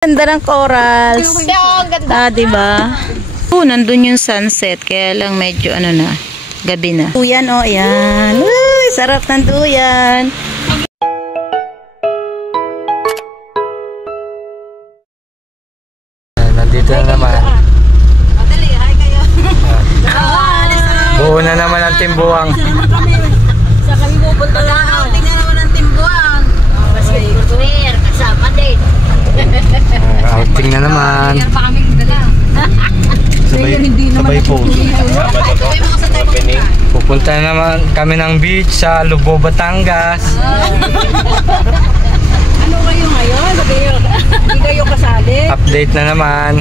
Ganda ng corals. Ah, diba? Nandun yung sunset. Kaya lang medyo ano na, gabi na. Duyan, oh, ayan. Uy, sarap ng duyan. Nandito na naman. Hi kayo. Buo na naman ang timbuang. Sa kami pupunta lang. Tingnan naman ang timbuang. Kasama din. Outing na naman. Pa kaming dala. Sabay po. Pupunta na naman kami ng beach sa Lubbo, Batangas. Ano kayo ngayon? Hindi kayo kasali? Update na naman.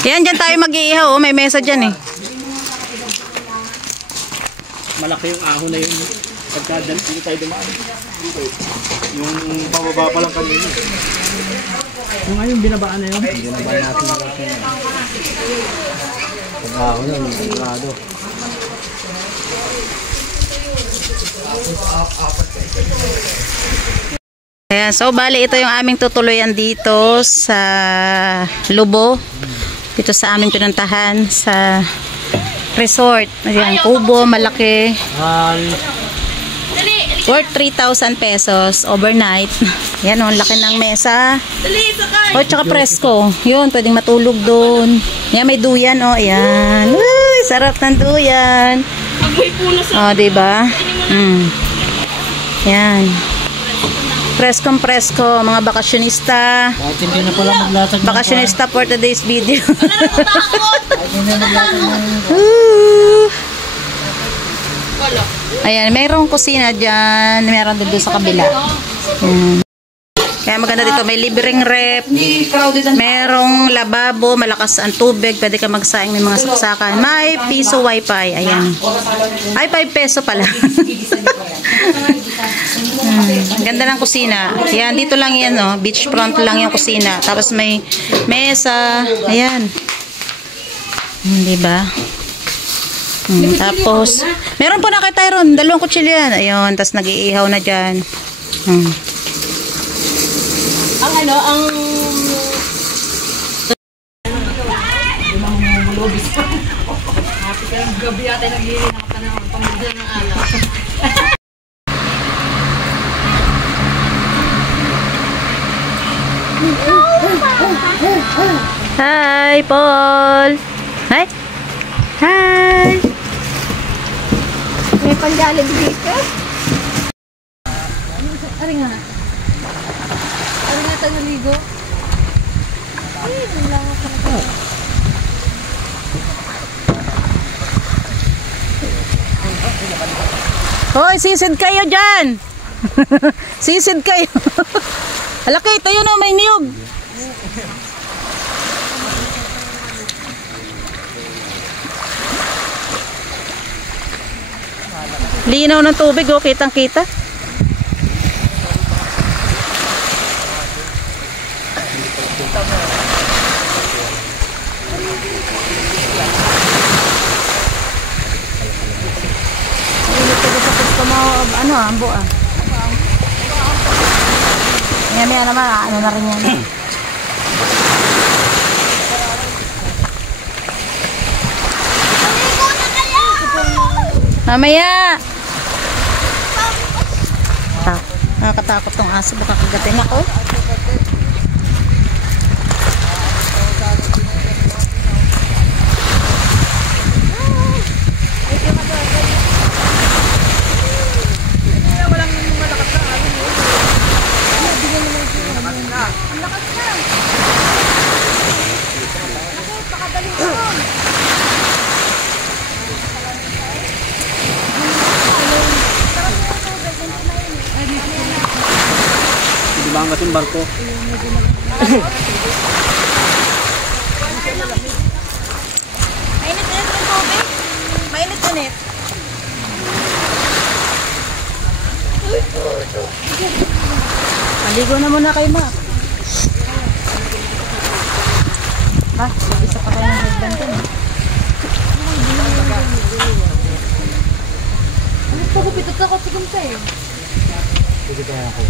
Yan, dyan tayo mag-iihaw. Oh. May mesa dyan eh. Malaki yung ahon na yun. Pagka dito tayo dumaan. Yung pababa pa lang kanina. Yung ngayon binabaan na yun. Binabaan natin na kasi. Pag ahon yun, sigurado. Ayan, so bali ito yung aming tutuluyan dito sa Lubbo. Dito sa aming pinuntahan sa resort. Ayan, kubo, malaki. Worth 3,000 pesos overnight. Ayan, oh, laki ng mesa. Oh, tsaka presko. Yun, pwedeng matulog doon. Ayan, may duyan, oh, ayan. Uy, sarap ng duyan. Oh, diba? Ayan. Preskong presko, mga bakasyonista. Hindi na pala maglatag. Bakasyonista for today's video. Ayan, mayroong kusina dyan. Mayroon doon sa kabila. Kaya maganda dito, may libreng rep. Merong lababo, malakas ang tubig. Pwede ka magsaing ng mga saksakan. May piso wifi. Ayan. Ay, 5 peso pala. Ganda ng kusina. Yan, dito lang yan, no? Beachfront lang yung kusina. Tapos may mesa. Ayan. Di ba? Tapos, meron po na kay Tyron, 2 kutsilyo yan. Ayun, tapos nag-iihaw na dyan. Ang ano, ang... Gabi yata nag-iingat ka na ang pamilya ng alak. Hi, Paul! Hi! Hi! May panjalig dito. Ari nga. Ari nga tayo naligo. Ay, nalawa ka na. Hoy, sisid kayo dyan! Sisid kayo! Alaki, tayo na, may niyog! Linaw ng tubig, oh, kitang-kita. Ano, ambo ah. Maya naman, ano na rin yan. Mamaya! Nakakatakot tong aso, baka kagatin ako. Di ba ang kasing barko? Mainit-init yung tubig. Mainit-init. Maligo na muna kayo, ma. Ha? Isa pa kayo ng headband din. Ano pa gupitot ka ko sigum sa'yo? Sige tayo ako.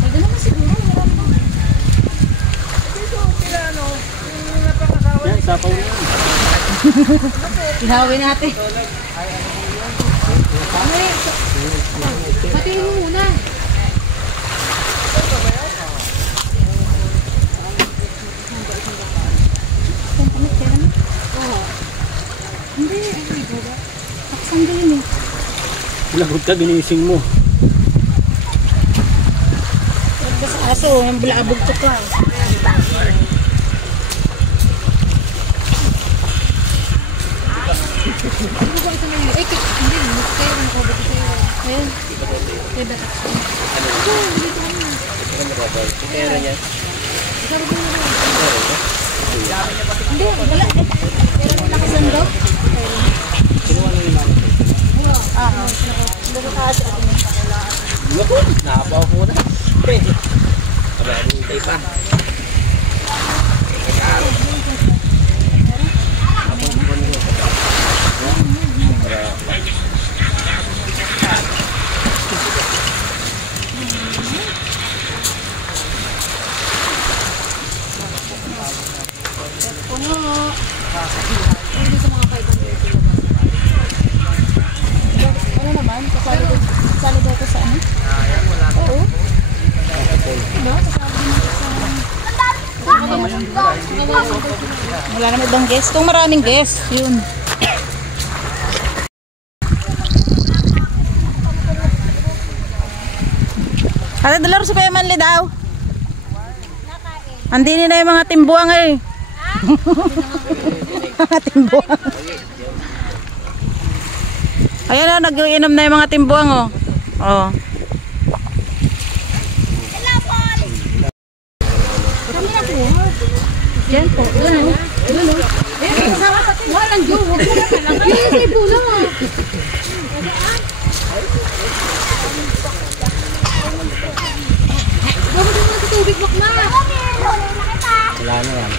Ay, gano'n na siguro. Yan, sapaw na yan. Ihawin natin. Patingin mo muna. Lagot ka, ginising mo. Sa aso, yung bulabog ko pa. Ay, hindi. Kaya ko nakabuti sa'yo. Ayun. Kaya ba? Pera niya. Hindi, wala. Kaya mo nakasando? Lagot, nakabaw ko na. Abay pa. Ano naman? Kasali daw ko sa ano? Oo. Diba? Wala naman ibang guest. Kung maraming guest, yun. Ate, dalaro si Kuya Manli daw. Andini na yung mga timbuang eh. Mga timbuang. Ayan na, nag-iinom na yung mga timbuang oh. Oh. Yan po. Yan o. Walang joke. Huwag mo na lang. Hindi, pula mo. Gawin mo na tubig, Makma. Wala na yan.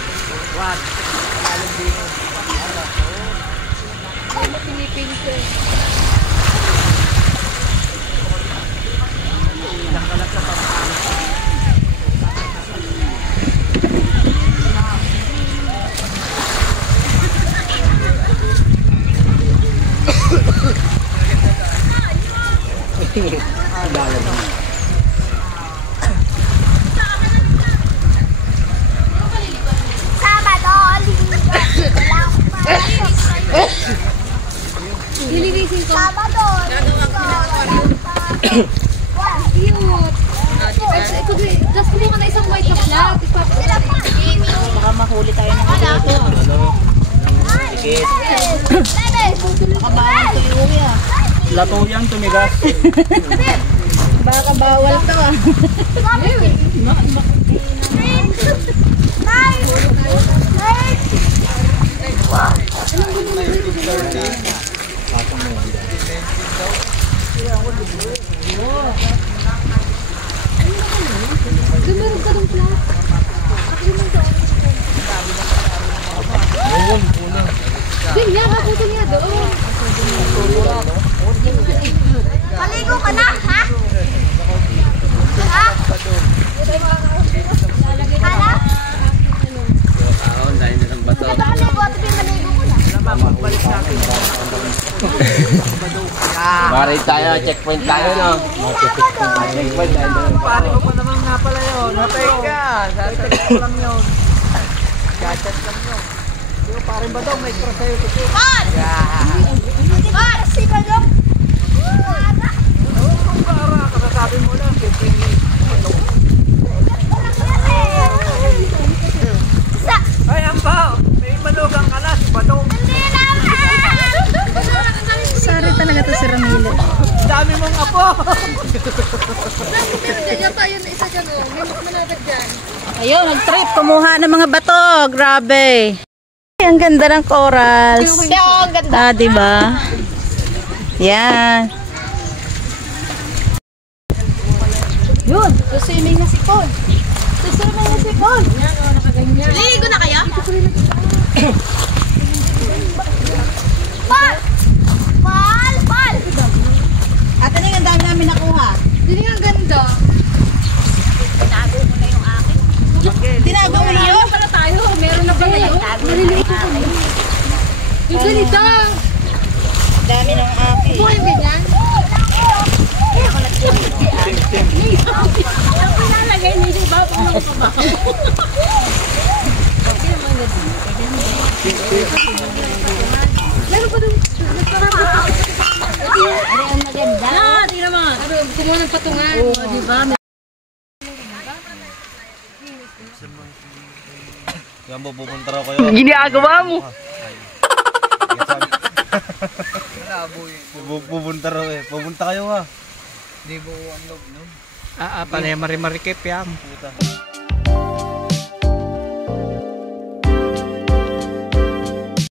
Lilinisin ko. Sabado. Cute. Just kumuha ka na isang white na flat. Baka mahuli tayo ng dito. Baka bawal to iuwi ah. Lato yan, tumigas. Baka bawal to ah. Gumeron ka ng flat. Din yan, naputo niya doon. Maligo ka na, ha? Ha? Ano? Dahil na ng bato. Maligo at pinaligo ko na. Maray tayo, checkpoint tayo, no? Checkpoint tayo. Paano ko pa naman nga pala yun? Matay ka. Sasagay ko lang yun. Gachat lang yun. Di ba parin ba daw? May cross sa'yo. Par! Par! Si Badong! Kung para, kasasabi mo lang. Ay, ambaw! May manugang ka na, si Badong. Hindi naman! Sorry talaga to si Ramilo. Dami mong apo! Meron dyan tayo na isa dyan, oh. May malapit dyan. Ayun, nag-trip. Kumuha ng mga bato. Grabe. Ay, ang ganda ng corals. Ang ganda. Ah, diba? Yan. Yun. Susiming na si Paul. Susiming na si Paul. Yan, oh, nakaganyan. Liligo na kaya? Pal! Pal! Pal! At ano yung ang dami namin nakuha? Hindi nga ganda. Tinago mo na yung akin. Tinago mo yun? Meron pala tayo. Meron na pala yun. Maliliit ko na. Yung ganito. Dami ng akin. Buhay ba yan? Pinalagay niyo yung bago ng kabaho. Meron pa doon. Ano ang maganda? Ah, di naman. Kumuha ng patungan. O, diba? Yan mo, pupunta raw kayo. Ginagawa mo! Pupunta raw eh. Pupunta kayo ha. Panay marimarikip yan.